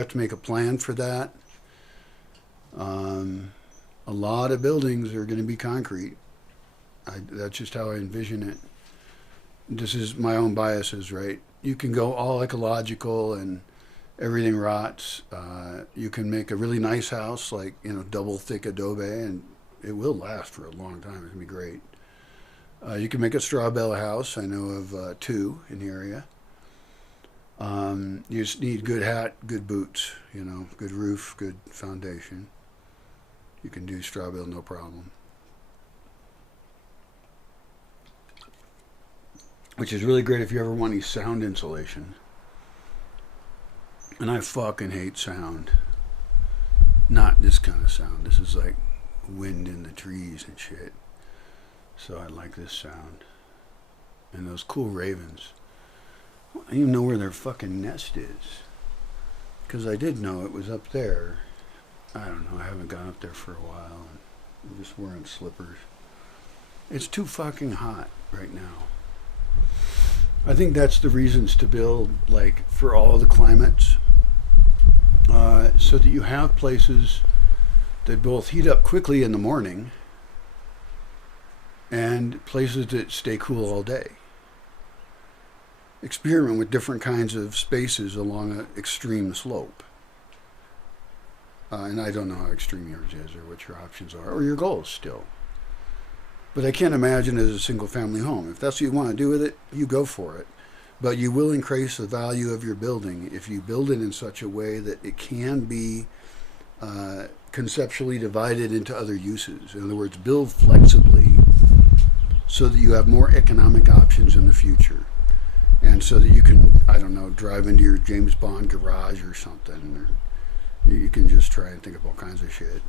have to make a plan for that. A lot of buildings are going to be concrete. That's just how I envision it. This is my own biases, right? You can go all ecological and everything rots. You can make a really nice house, like, double thick adobe, and it will last for a long time. It's gonna be great. You can make a straw bale house. I know of two in the area. You just need good hat, good boots, good roof, good foundation. You can do straw bale no problem. Which is really great if you ever want any sound insulation. And I fucking hate sound. Not this kind of sound. This is like wind in the trees and shit. So I like this sound. And those cool ravens. I don't even know where their fucking nest is. Because I did know it was up there. I don't know. I haven't gone up there for a while. And I'm just wearing slippers. It's too fucking hot right now. I think that's the reasons to build, like, for all the climates. So that you have places that both heat up quickly in the morning and places that stay cool all day. Experiment with different kinds of spaces along an extreme slope. And I don't know how extreme yours is or what your options are or your goals still. But I can't imagine it as a single family home. If that's what you want to do with it, you go for it. But you will increase the value of your building if you build it in such a way that it can be conceptually divided into other uses. In other words, build flexibly so that you have more economic options in the future. And so that you can, I don't know, drive into your James Bond garage or something. Or you can just try and think of all kinds of shit.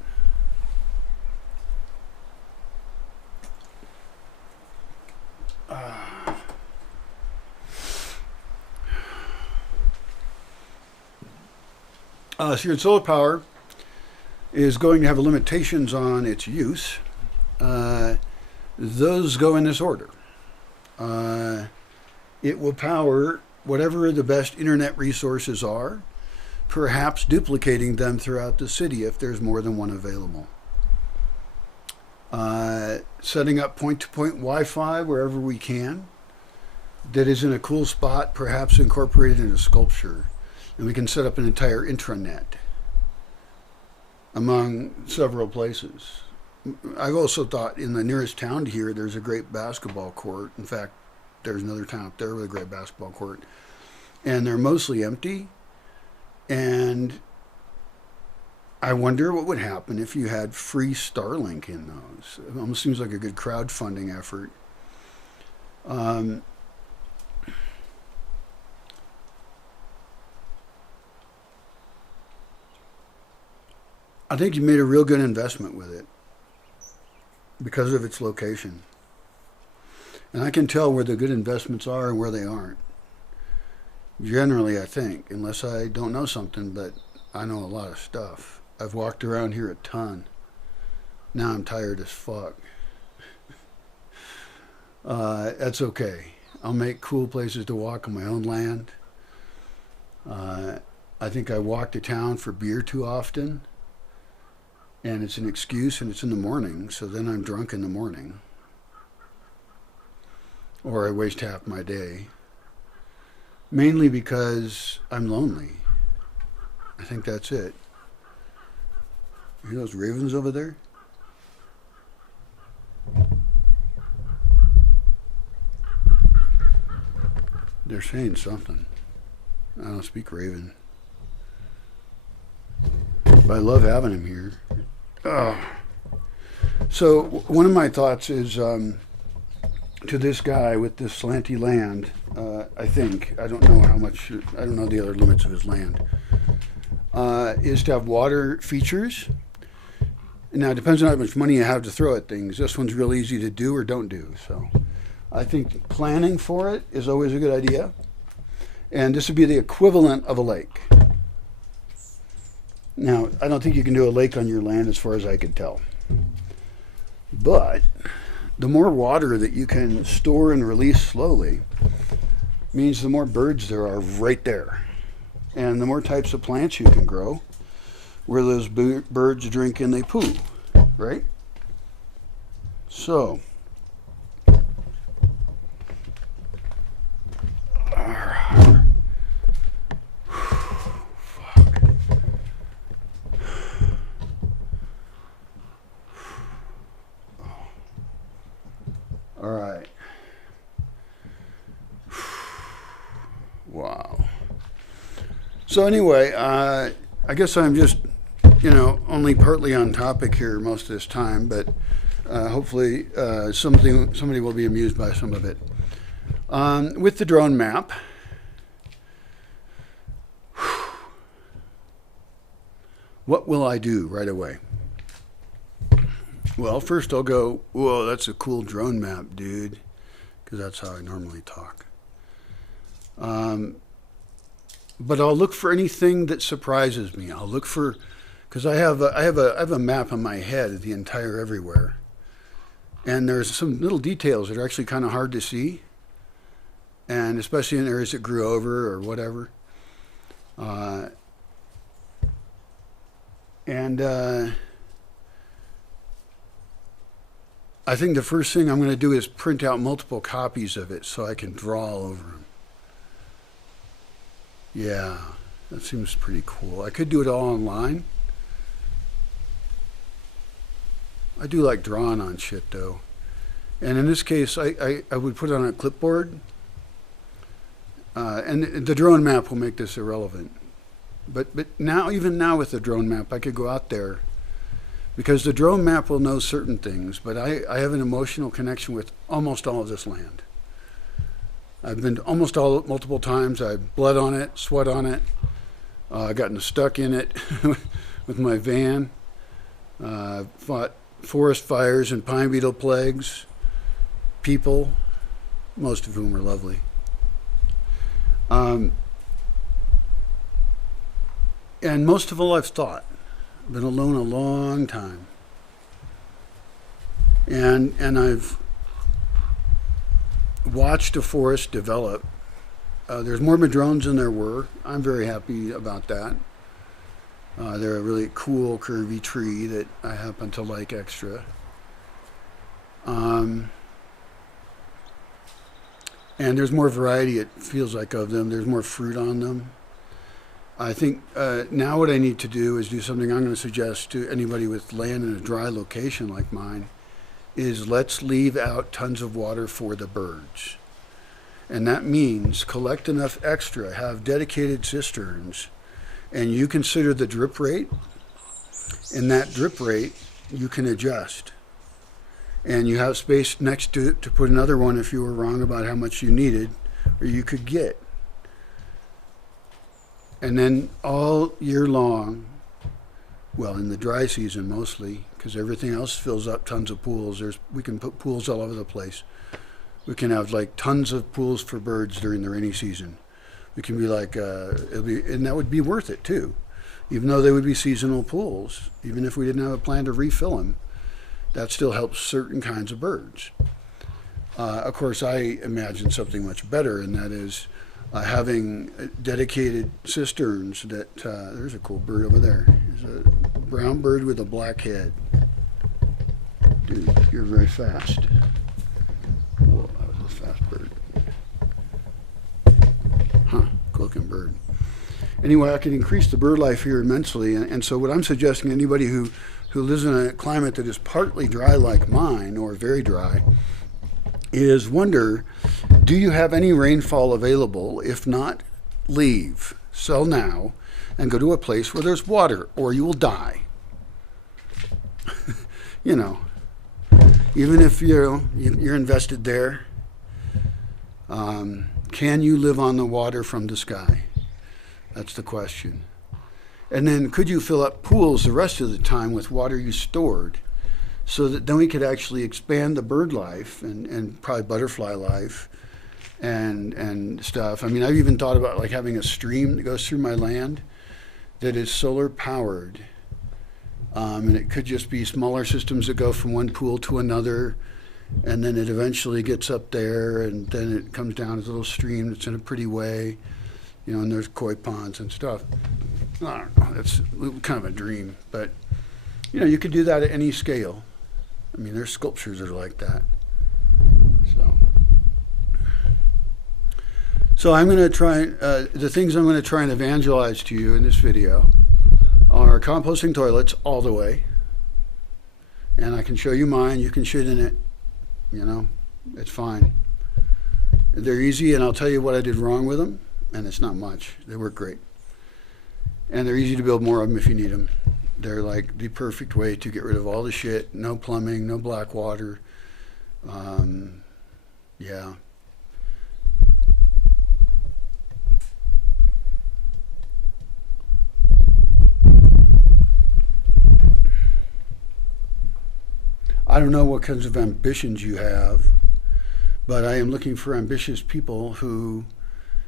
So your solar power is going to have limitations on its use. Those go in this order. It will power whatever the best internet resources are, perhaps duplicating them throughout the city if there's more than one available. Setting up point-to-point Wi-Fi wherever we can that is in a cool spot, perhaps incorporated into sculpture. And we can set up an entire intranet among several places. I've also thought in the nearest town to here, there's a great basketball court. In fact, there's another town up there with a great basketball court. And they're mostly empty. And I wonder what would happen if you had free Starlink in those. It almost seems like a good crowdfunding effort. I think you made a real good investment with it because of its location. And I can tell where the good investments are and where they aren't. Generally, I think, unless I don't know something, but I know a lot of stuff. I've walked around here a ton. Now I'm tired as fuck. That's okay. I'll make cool places to walk on my own land. I think I walk to town for beer too often. And it's an excuse, and it's in the morning, so then I'm drunk in the morning. Or I waste half my day. Mainly because I'm lonely. I think that's it. You hear those ravens over there? They're saying something. I don't speak Raven. But I love having him here. So one of my thoughts is to this guy with this slanty land, I think, I don't know how much, I don't know the other limits of his land, is to have water features. Now, it depends on how much money you have to throw at things. This one's real easy to do or don't do. So I think planning for it is always a good idea. And this would be the equivalent of a lake. Now, I don't think you can do a lake on your land as far as I can tell. But the more water that you can store and release slowly means the more birds there are right there. And the more types of plants you can grow, where those birds drink and they poo, right? So, all right. Wow. So anyway, I guess I'm just, only partly on topic here most of this time, but hopefully somebody will be amused by some of it. With the drone map, what will I do right away? Well, first I'll go, whoa, that's a cool drone map, dude, because that's how I normally talk. But I'll look for anything that surprises me. I'll look for, because I have a map in my head, the entire everywhere, and there's some little details that are actually kind of hard to see, and especially in areas that grew over or whatever. I think the first thing I'm going to do is print out multiple copies of it so I can draw over them. Yeah, that seems pretty cool. I could do it all online. I do like drawing on shit though. And in this case, I would put it on a clipboard. And the drone map will make this irrelevant. But now, even now with the drone map, I could go out there, because the drone map will know certain things, but I have an emotional connection with almost all of this land. I've been to multiple times. I've bled on it, sweat on it. I've gotten stuck in it with my van. Fought forest fires and pine beetle plagues. People, most of whom are lovely. And most of all, I've thought. I've been alone a long time. And I've watched a forest develop. There's more madrones than there were. I'm very happy about that. They're a really cool, curvy tree that I happen to like extra. And there's more variety, it feels like, of them. There's more fruit on them. I think now what I need to do is do something I'm going to suggest to anybody with land in a dry location like mine, is let's leave out tons of water for the birds. And that means collect enough extra, have dedicated cisterns, and you consider the drip rate, and that drip rate you can adjust. And you have space next to it to put another one if you were wrong about how much you needed or you could get. And then all year long, well, in the dry season mostly, because everything else fills up tons of pools. We can put pools all over the place. We can have like tons of pools for birds during the rainy season. We can be like, and that would be worth it too. Even though they would be seasonal pools, even if we didn't have a plan to refill them, that still helps certain kinds of birds. Of course, I imagine something much better, and that is having dedicated cisterns that, there's a cool bird over there. There's a brown bird with a black head. Dude, you're very fast. Whoa, that was a fast bird. Huh, cool looking bird. Anyway, I could increase the bird life here immensely, and so what I'm suggesting to anybody who lives in a climate that is partly dry like mine, or very dry, is wonder, do you have any rainfall available? If not, leave, sell now, and go to a place where there's water, or you will die. You know, even if you're invested there, can you live on the water from the sky? That's the question. And then could you fill up pools the rest of the time with water you stored, so that then we could actually expand the bird life and probably butterfly life and stuff. I mean, I've even thought about like having a stream that goes through my land that is solar powered. And it could just be smaller systems that go from one pool to another, and then it eventually gets up there, and then it comes down as a little stream that's in a pretty way. You know, and there's koi ponds and stuff. I don't know, that's kind of a dream, but you know, you could do that at any scale. I mean, there's sculptures that are like that. So I'm going to try, the things I'm going to try and evangelize to you in this video are composting toilets all the way. And I can show you mine, you can shit in it, you know, it's fine. They're easy, and I'll tell you what I did wrong with them, and it's not much. They work great. And they're easy to build more of them if you need them. They're like the perfect way to get rid of all the shit, no plumbing, no black water. Yeah. I don't know what kinds of ambitions you have, but I am looking for ambitious people who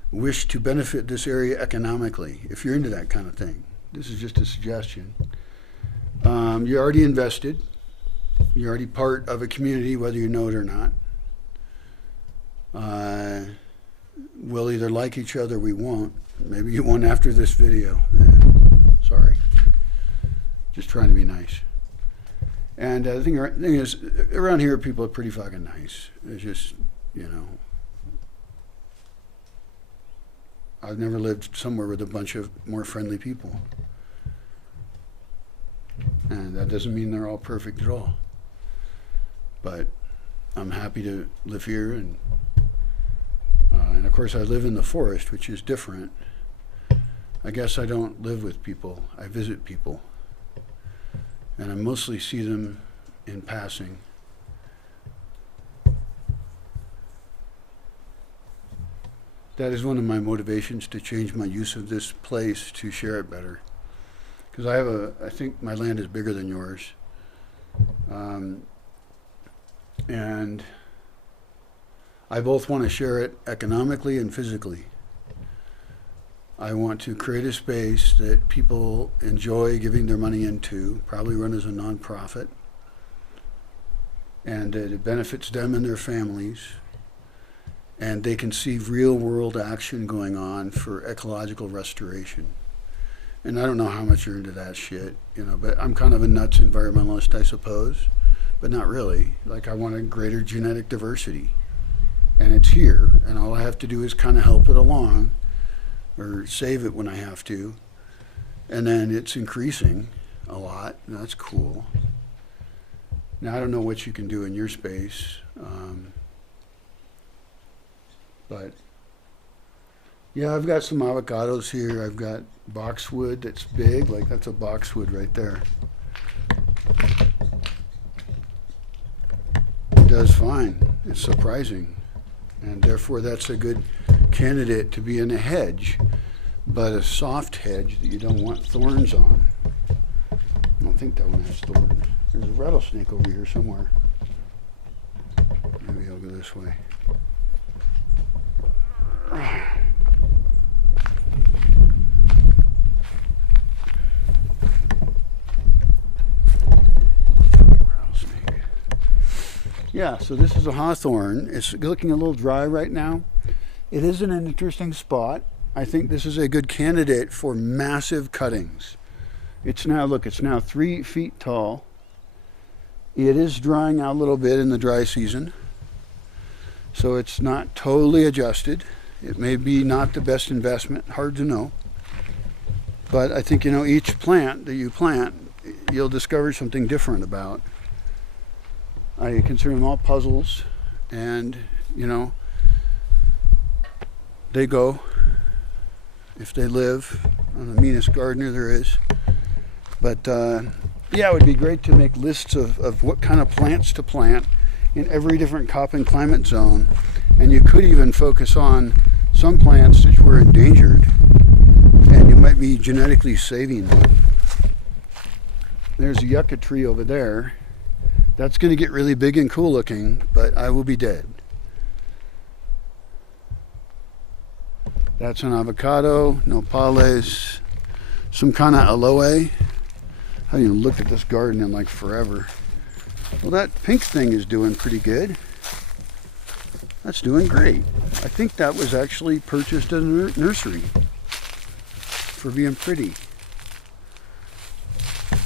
wish to benefit this area economically, if you're into that kind of thing. This is just a suggestion. You're already invested. You're already part of a community, whether you know it or not. We'll either like each other or we won't. Maybe you won't after this video. Sorry. Just trying to be nice. And the thing is, around here, people are pretty fucking nice. It's just, you know, I've never lived somewhere with a bunch of more friendly people. And that doesn't mean they're all perfect at all. But I'm happy to live here. And of course, I live in the forest, which is different. I guess I don't live with people. I visit people. And I mostly see them in passing. That is one of my motivations to change my use of this place to share it better. Because I think my land is bigger than yours. And I both want to share it economically and physically. I want to create a space that people enjoy giving their money into, probably run as a nonprofit, and that it benefits them and their families, and they can see real world action going on for ecological restoration. And I don't know how much you're into that shit, you know, but I'm kind of a nuts environmentalist, I suppose, but not really. Like, I want a greater genetic diversity, and it's here, and all I have to do is kind of help it along, or save it when I have to, and then it's increasing a lot, and that's cool. Now, I don't know what you can do in your space, but yeah, I've got some avocados here. I've got boxwood that's big, like that's a boxwood right there. It does fine. It's surprising, and therefore that's a good candidate to be in a hedge, but a soft hedge that you don't want thorns on. I don't think that one has thorns. There's a rattlesnake over here somewhere. Maybe I'll go this way. Rattlesnake. Yeah, so this is a hawthorn. It's looking a little dry right now. It is in an interesting spot. I think this is a good candidate for massive cuttings. It's now, look, it's now 3 feet tall. It is drying out a little bit in the dry season, so it's not totally adjusted. It may be not the best investment, hard to know. But I think, you know, each plant that you plant, you'll discover something different about. I consider them all puzzles, and, you know, they go if they live. I'm the meanest gardener there is. But yeah, it would be great to make lists of what kind of plants to plant in every different crop and climate zone. And you could even focus on some plants that were endangered, and you might be genetically saving them. There's a yucca tree over there. That's going to get really big and cool looking, but I will be dead. That's an avocado, nopales, some kind of aloe. I haven't even looked at this garden in like forever. Well, that pink thing is doing pretty good. That's doing great. I think that was actually purchased at a nursery. for being pretty.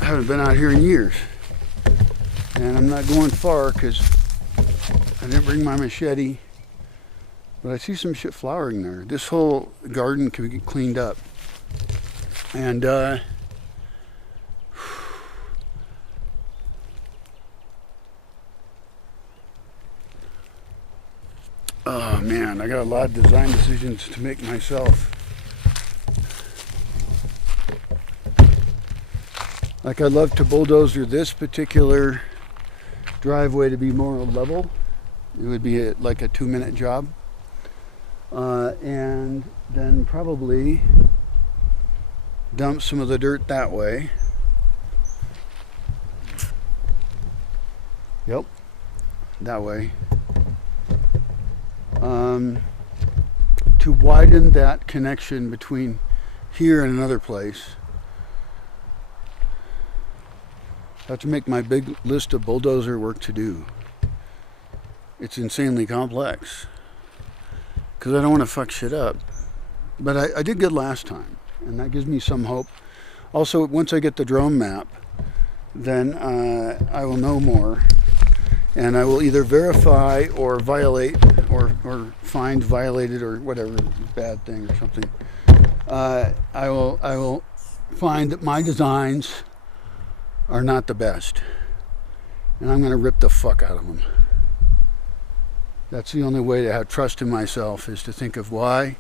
I haven't been out here in years. And I'm not going far because I didn't bring my machete. But I see some shit flowering there. This whole garden can get cleaned up. And oh man, I got a lot of design decisions to make myself. Like, I'd love to bulldozer this particular driveway to be more level. It would be like a 2-minute job. And then probably dump some of the dirt that way. Yep, that way. To widen that connection between here and another place. I have to make my big list of bulldozer work to do. It's insanely complex. Because I don't want to fuck shit up. But I did good last time. And that gives me some hope. Also, once I get the drone map, then I will know more. And I will either verify or violate or find violated or whatever bad thing or something. I will find that my designs are not the best. And I'm going to rip the fuck out of them. That's the only way to have trust in myself, is to think of why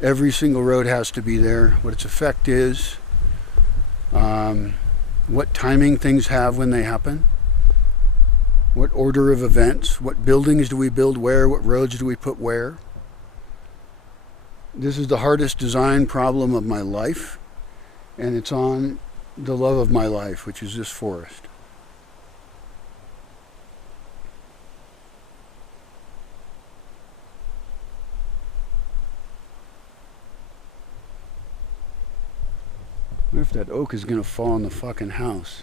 every single road has to be there, what its effect is, what timing things have when they happen, what order of events, what buildings do we build where, what roads do we put where. This is the hardest design problem of my life, and it's on the love of my life, which is this forest. What if that oak is going to fall on the fucking house?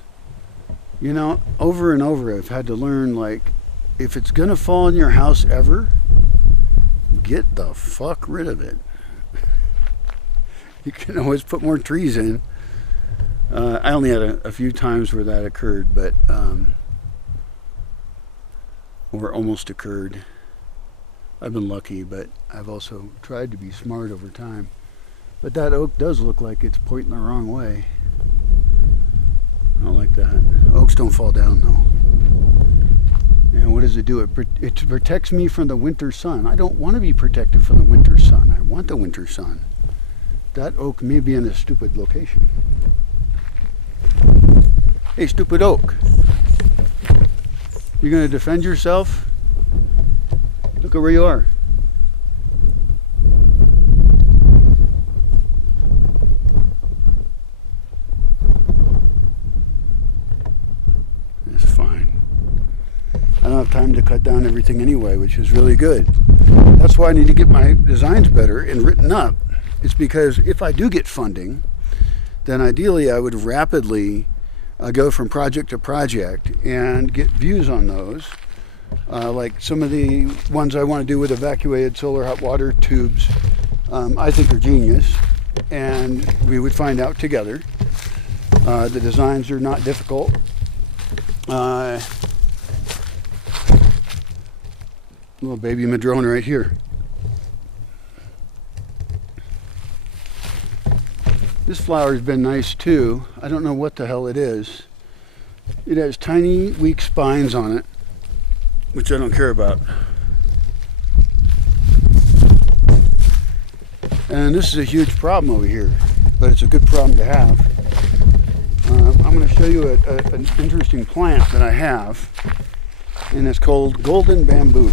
You know, over and over I've had to learn, like, if it's going to fall in your house ever, get the fuck rid of it. You can always put more trees in. I only had a few times where that occurred, but or almost occurred. I've been lucky, but I've also tried to be smart over time. But that oak does look like it's pointing the wrong way. I don't like that. Oaks don't fall down, though. And what does it do? It protects me from the winter sun. I don't want to be protected from the winter sun. I want the winter sun. That oak may be in a stupid location. Hey, stupid oak. You gonna defend yourself? Look at where you are. It's fine. I don't have time to cut down everything anyway, which is really good. That's why I need to get my designs better and written up. It's because if I do get funding, then ideally I would rapidly go from project to project and get views on those. Like some of the ones I want to do with evacuated solar hot water tubes, I think are genius, and we would find out together. The designs are not difficult. Little baby madrone right here. This flower's been nice too. I don't know what the hell it is. It has tiny, weak spines on it, which I don't care about. And this is a huge problem over here, but it's a good problem to have. I'm going to show you an interesting plant that I have, and it's called golden bamboo.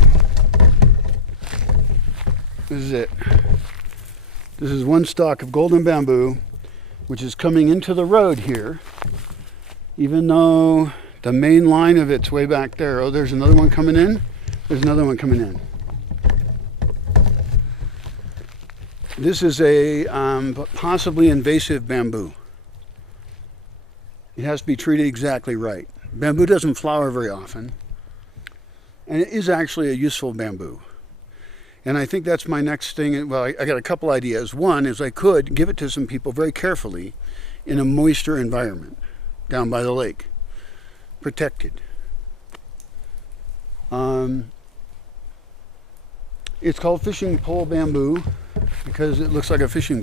This is it. This is one stalk of golden bamboo, which is coming into the road here, even though the main line of it's way back there. Oh, there's another one coming in. There's another one coming in. This is a possibly invasive bamboo. It has to be treated exactly right. Bamboo doesn't flower very often, and it is actually a useful bamboo. And I think that's my next thing. Well, I got a couple ideas. One is I could give it to some people very carefully in a moisture environment down by the lake, protected. It's called fishing pole bamboo because it looks like a fishing